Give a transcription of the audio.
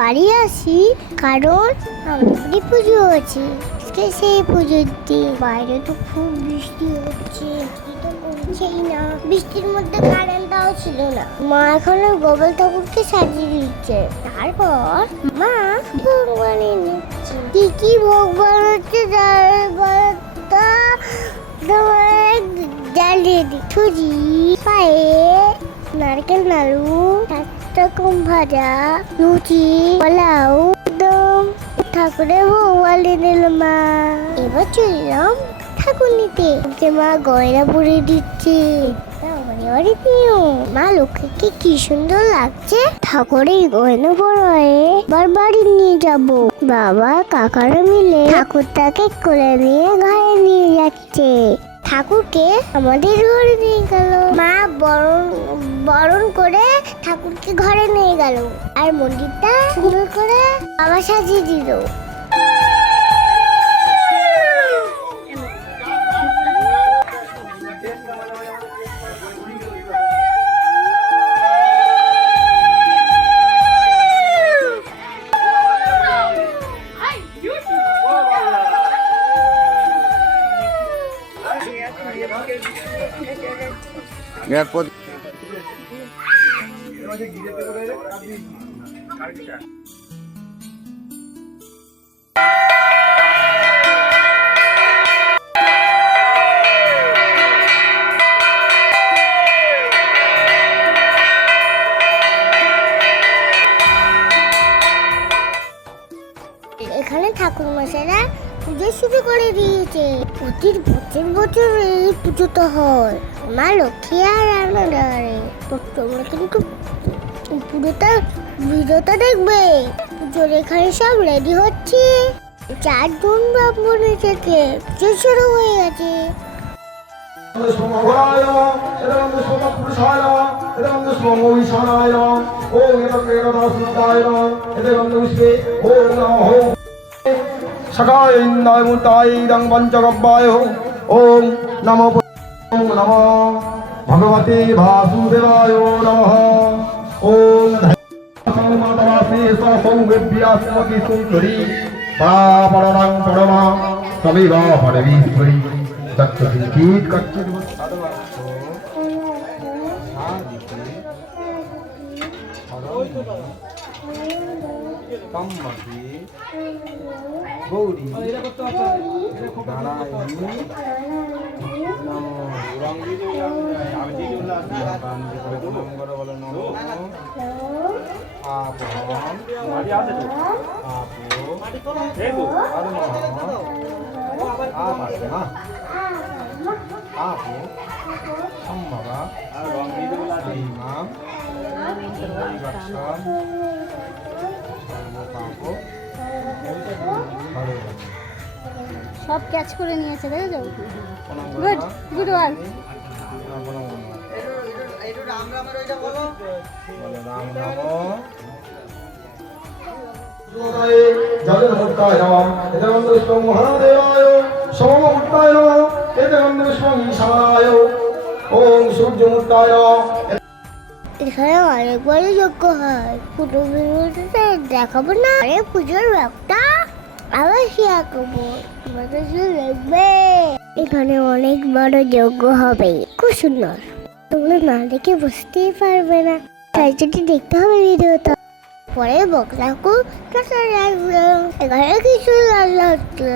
বাড়ি আসি কারণ আমাদের পুজো আছে। সেই পুজোর দিন বাইরে তো খুব বৃষ্টি হচ্ছে, বৃষ্টি তো কমছেই না, বৃষ্টির মধ্যে কারেন্টটাও ছিল না। মা এখন গোপাল ঠাকুরকে সাজিয়ে দিচ্ছে। তারপর মা ভোগ বানিয়ে নিচ্ছে। কি কি ভোগ বানাচ্ছে জ্বালিয়ে দি সুজি, পায়েস, নারকেল নাড়ু, রকম ভাজা, লুচি, পোলাও, একদম ঠাকুরের ভোগ বানিয়ে দিল মা। এবার চললাম ঠাকুর নিতে। মা গয়না পরে দিচ্ছে। মা লক্ষ্মীকে কি সুন্দর লাগছে। ঠাকুরের গয়না পরে এবার বাড়ি নিয়ে যাব। বাবা কাকারা মিলে ঠাকুরটাকে কোলে নিয়ে ঘরে নিয়ে যাচ্ছে। ঠাকুরকে আমাদের ঘরে নিয়ে গেল। মা বরণ করে ঠাকুরকে ঘরে নিয়ে গেল আর মন্দিরটা সুন্দর করে বাবা সাজিয়ে দিল। এরপর এখানে ঠাকুর মশাইরা পুজো শুরু করে দিয়েছে। প্রতি বছর বছর এই পুজোটা হয় মা লক্ষ্মী আর রান্নাঘরে। তোমরা কিন্তু ভিডিওটা দেখবে। পুজোর এখানে সব রেডি হচ্ছে। 4 জন ব্রাহ্মণ এসেছে, পুজো শুরু হয়ে গেছে। সকায় ইন্দায় মুতায় ইদং পঞ্চগব্বায় ওম নমো নমো ভগবতে বাসুদেবায় নমঃ ওম ধর্মমাতাসে সৌম্যব্যাসমতি সুন্দরী পরাপরং পরমা তমেবা পরমেশ্বরী তত্ত্বচিৎ কচ্চিৎ গৌরী সব ক্যাচ করে নিয়েছে, দেখেছো? Good good work. জগন্মুক্তায় নমঃ এতগন্ধ বিষ্ণু মহাদেবায় সমমুক্তায় নমঃ এতগন্ধ বিষ্ণু ঈশানায় ওম সূর্যমুক্তায় নমঃ। এখানে অনেকবারই যজ্ঞ হয়। পুরো ভিডিওটা দেখাবো না, আরে পুজোর ব্যাগটা আবার শেয়ার করবো, দেখবে। এখানে অনেক বড় যজ্ঞ হবে, খুব সুন্দর। তোমরা না দেখে বুঝতেই পারবে না, তাই যদি দেখতে হবে ভিডিওটা। পরে বকলাকু এখানে কিছু রান্না হচ্ছে।